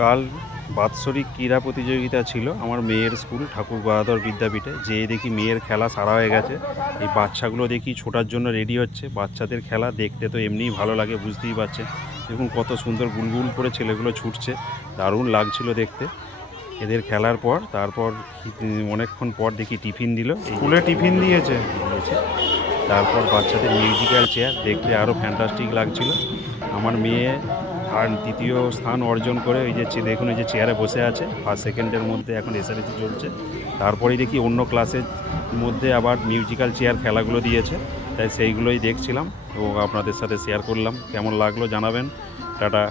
কাল বাৎসরিক ক্রীড়া প্রতিযোগিতা ছিল আমার মেয়ের স্কুল ঠাকুর বাহাদুর বিদ্যাপীঠে। যেয়ে দেখি মেয়ের খেলা সারা হয়ে গেছে। এই বাচ্চাগুলো দেখি ছোটার জন্য রেডি হচ্ছে। বাচ্চাদের খেলা দেখতে তো এমনিই ভালো লাগে, বুঝতেই পারছেন। দেখুন কত সুন্দর গুলগুল করে ছেলেগুলো ছুটছে, দারুণ লাগছিল দেখতে। এদের খেলার পর তারপর অনেকক্ষণ পর দেখি টিফিন দিল, স্কুলে টিফিন দিয়েছে। তারপর বাচ্চাদের মিউজিক্যাল চেয়ার দেখতে আরও ফ্যান্টাস্টিক লাগছিল। আমার মেয়ে আর দ্বিতীয় স্থান অর্জন করে ওই যে দেখুন এই যে চেয়ারে বসে আছে, ফার্স্ট সেকেন্ডের মধ্যে এখন এসআরএসি চলছে। তারপরেই দেখি অন্য ক্লাসের মধ্যে আবার মিউজিক্যাল চেয়ার খেলাগুলো দিয়েছে, তাই সেইগুলোই দেখছিলাম। তো আপনাদের সাথে শেয়ার করলাম, কেমন লাগলো জানাবেন। টাটা।